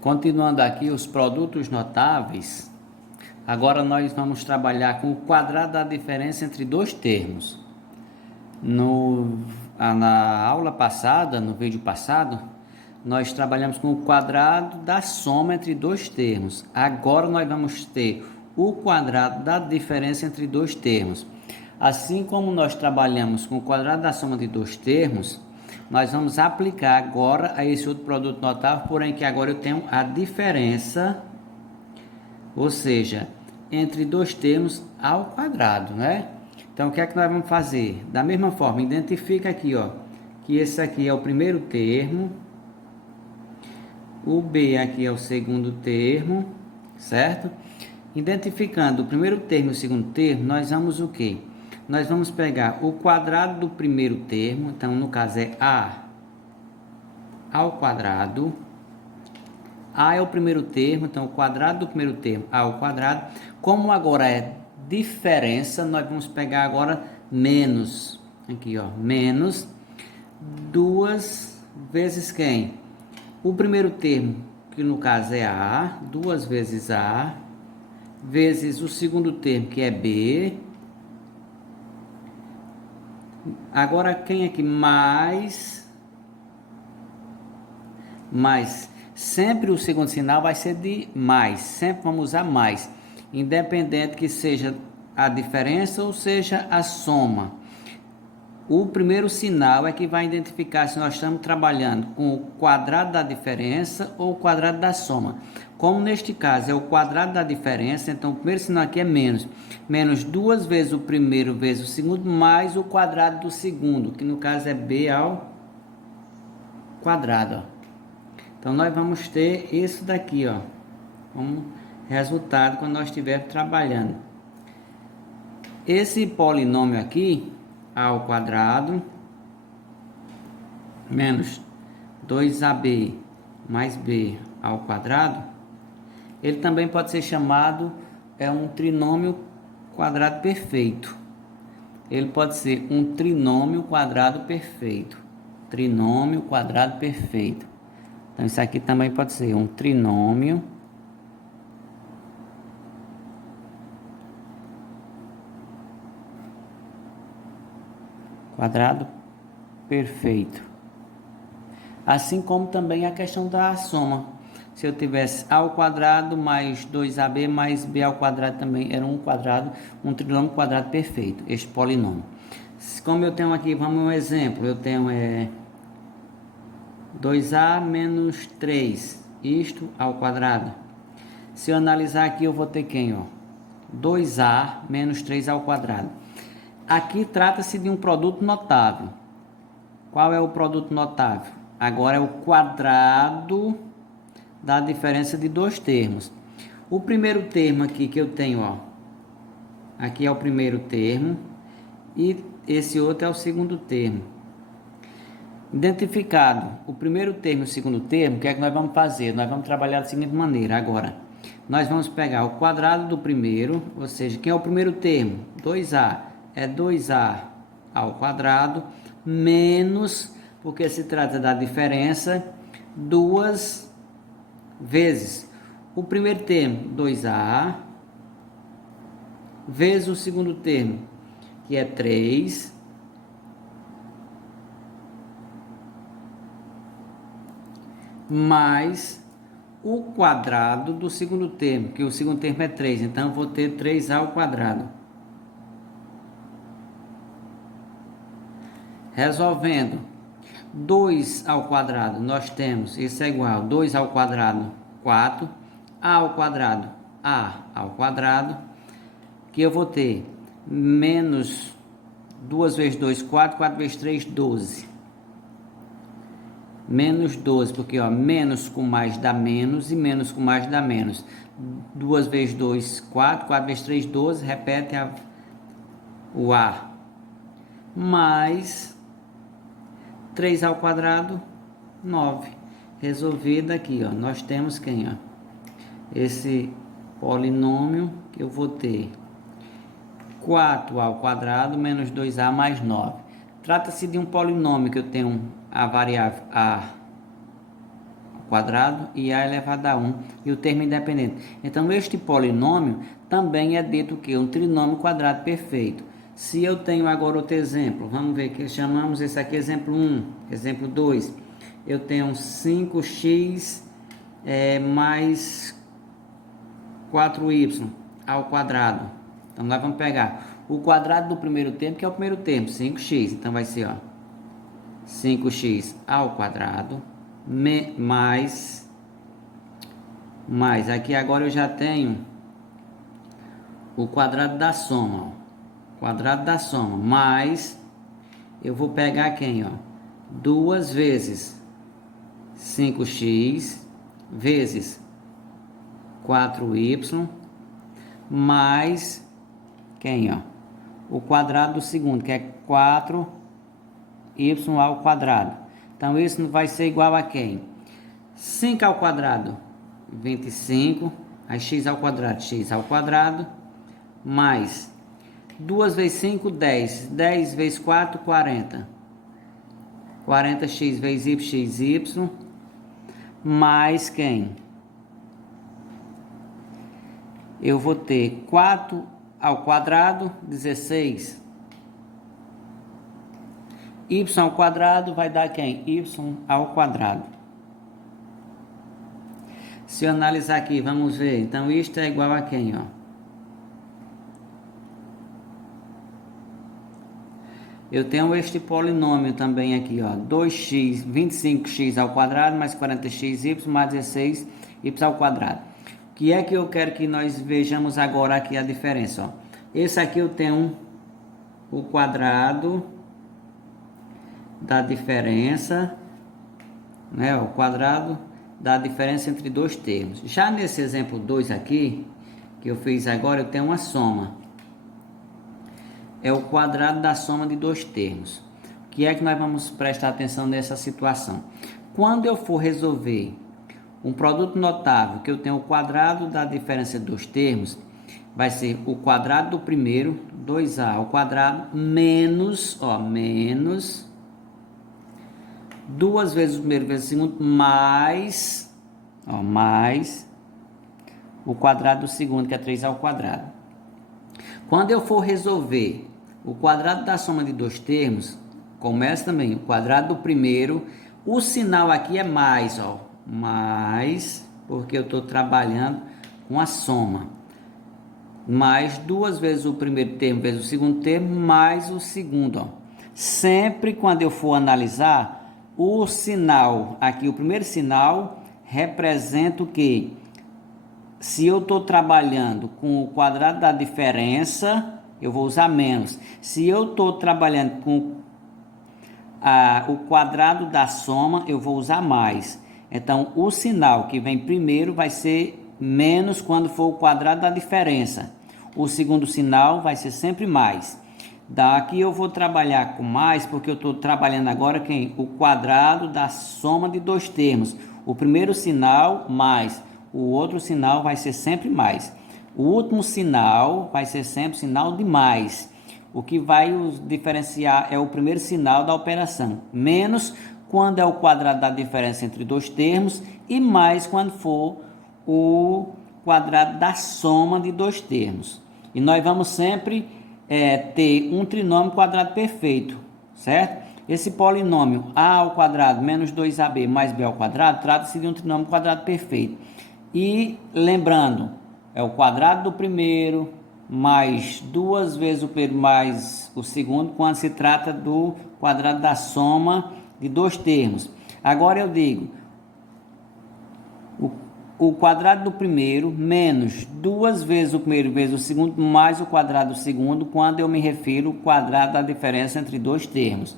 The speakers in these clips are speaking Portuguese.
Continuando aqui os produtos notáveis, agora nós vamos trabalhar com o quadrado da diferença entre dois termos. Na aula passada, no vídeo passado, nós trabalhamos com o quadrado da soma entre dois termos. Agora nós vamos ter o quadrado da diferença entre dois termos. Assim como nós trabalhamos com o quadrado da soma de dois termos, nós vamos aplicar agora a esse outro produto notável, porém que agora eu tenho a diferença, ou seja, entre dois termos ao quadrado, né? Então, o que é que nós vamos fazer? Da mesma forma, identifica aqui, ó, que esse aqui é o primeiro termo, o B aqui é o segundo termo, certo? Identificando o primeiro termo e o segundo termo, nós vamos o quê? Nós vamos pegar o quadrado do primeiro termo, então no caso é A ao quadrado. A é o primeiro termo, então o quadrado do primeiro termo, A ao quadrado. Como agora é diferença, nós vamos pegar agora menos, aqui ó, menos 2 vezes quem? O primeiro termo, que no caso é A, 2 vezes A, vezes o segundo termo, que é B. Agora quem aqui? Mais, sempre o segundo sinal vai ser de mais, sempre vamos usar mais, independente que seja a diferença ou seja a soma. O primeiro sinal é que vai identificar se nós estamos trabalhando com o quadrado da diferença ou o quadrado da soma. Como neste caso é o quadrado da diferença, então o primeiro sinal aqui é menos. Menos 2 vezes o primeiro vezes o segundo, mais o quadrado do segundo, que no caso é B ao quadrado, ó. Então, nós vamos ter isso daqui, ó, como resultado quando nós estivermos trabalhando. Esse polinômio aqui, A ao quadrado, menos 2AB mais B ao quadrado, ele também pode ser chamado, um trinômio quadrado perfeito. Ele pode ser um trinômio quadrado perfeito. Trinômio quadrado perfeito. Então, isso aqui também pode ser um trinômio quadrado perfeito. Assim como também a questão da soma. Se eu tivesse A ao quadrado mais 2AB mais B ao quadrado também era um quadrado, um trinômio quadrado perfeito, este polinômio. Como eu tenho aqui, vamos um exemplo, eu tenho 2A menos 3, isto ao quadrado. Se eu analisar aqui, eu vou ter quem, ó? 2A menos 3 ao quadrado. Aqui trata-se de um produto notável. Qual é o produto notável? Agora é o quadrado da diferença de dois termos. O primeiro termo aqui que eu tenho, ó, aqui é o primeiro termo e esse outro é o segundo termo. Identificado o primeiro termo e o segundo termo, o que é que nós vamos fazer? Nós vamos trabalhar da seguinte maneira agora. Nós vamos pegar o quadrado do primeiro, ou seja, quem é o primeiro termo? 2A. É 2A ao quadrado, menos, porque se trata da diferença, 2 vezes o primeiro termo, 2A, vezes o segundo termo, que é 3, mais o quadrado do segundo termo, que o segundo termo é 3, então eu vou ter 3A ao quadrado. Resolvendo, 2 ao quadrado, nós temos, isso é igual, 2 ao quadrado, 4, A ao quadrado, A ao quadrado, que eu vou ter menos 2 vezes 2, 4, 4 vezes 3, 12. Menos 12, porque ó, menos com mais dá menos e menos com mais dá menos. 2 vezes 2, 4, 4 vezes 3, 12, repete o A. Mais 3 ao quadrado, 9. Resolvido aqui, ó, nós temos quem, ó? Esse polinômio que eu vou ter 4 ao quadrado menos 2A mais 9. Trata-se de um polinômio que eu tenho a variável A ao quadrado e a elevado a 1 e o termo independente. Então, este polinômio também é dito que um trinômio quadrado perfeito. Se eu tenho agora outro exemplo, vamos ver que chamamos esse aqui exemplo 1, exemplo 2. Eu tenho 5x mais 4y ao quadrado. Então, nós vamos pegar o quadrado do primeiro termo, que é o primeiro termo, 5x. Então, vai ser, ó, 5x ao quadrado, mais, aqui agora eu já tenho o quadrado da soma, ó, quadrado da soma, mais, eu vou pegar quem, ó, 2 vezes 5x vezes 4y, mais, quem, ó, o quadrado do segundo, que é 4y ao quadrado. Então, isso vai ser igual a quem? 5 ao quadrado, 25, aí x ao quadrado, mais 2 vezes 5, 10, 10 vezes 4, 40, 40x vezes y, mais quem? Eu vou ter 4 ao quadrado, 16, y ao quadrado vai dar quem? Y ao quadrado. Se eu analisar aqui, vamos ver. Então, isto é igual a quem, ó? Eu tenho este polinômio também aqui, ó. 2x, 25x ao quadrado, mais 40xy, mais 16y ao quadrado. O que é que eu quero que nós vejamos agora aqui a diferença, ó? Esse aqui eu tenho o quadrado da diferença, né? O quadrado da diferença entre dois termos. Já nesse exemplo 2 aqui, que eu fiz agora, eu tenho uma soma. É o quadrado da soma de dois termos. O que é que nós vamos prestar atenção nessa situação? Quando eu for resolver um produto notável, que eu tenho o quadrado da diferença de dois termos, vai ser o quadrado do primeiro, 2a ao quadrado, menos 2 vezes o primeiro vezes o segundo, mais o quadrado do segundo, que é 3 ao quadrado. Quando eu for resolver o quadrado da soma de dois termos, começa também o quadrado do primeiro, o sinal aqui é mais, ó, mais, porque eu estou trabalhando com a soma. Mais 2 vezes o primeiro termo vezes o segundo termo, mais o segundo, ó. Sempre quando eu for analisar, o sinal, aqui o primeiro sinal, representa o quê? Se eu estou trabalhando com o quadrado da diferença, eu vou usar menos. Se eu estou trabalhando com o quadrado da soma, eu vou usar mais. Então, o sinal que vem primeiro vai ser menos quando for o quadrado da diferença. O segundo sinal vai ser sempre mais. Daqui eu vou trabalhar com mais, porque eu estou trabalhando agora quem? O quadrado da soma de dois termos. O primeiro sinal, mais. O outro sinal vai ser sempre mais. O último sinal vai ser sempre sinal de mais. O que vai diferenciar é o primeiro sinal da operação. Menos quando é o quadrado da diferença entre dois termos e mais quando for o quadrado da soma de dois termos. E nós vamos sempre ter um trinômio quadrado perfeito, certo? Esse polinômio a ao quadrado menos 2ab mais b ao quadrado trata-se de um trinômio quadrado perfeito. E lembrando, é o quadrado do primeiro mais 2 vezes o primeiro mais o segundo, quando se trata do quadrado da soma de dois termos. Agora eu digo, o quadrado do primeiro menos 2 vezes o primeiro vezes o segundo, mais o quadrado do segundo, quando eu me refiro ao quadrado da diferença entre dois termos.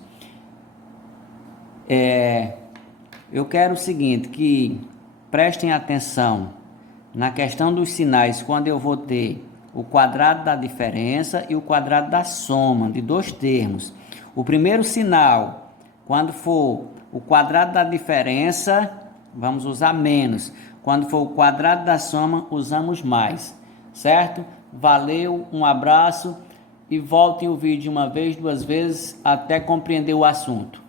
Eu quero o seguinte, que prestem atenção na questão dos sinais, quando eu vou ter o quadrado da diferença e o quadrado da soma de dois termos. O primeiro sinal, quando for o quadrado da diferença, vamos usar menos. Quando for o quadrado da soma, usamos mais, certo? Valeu, um abraço e voltem o vídeo uma vez, duas vezes, até compreender o assunto.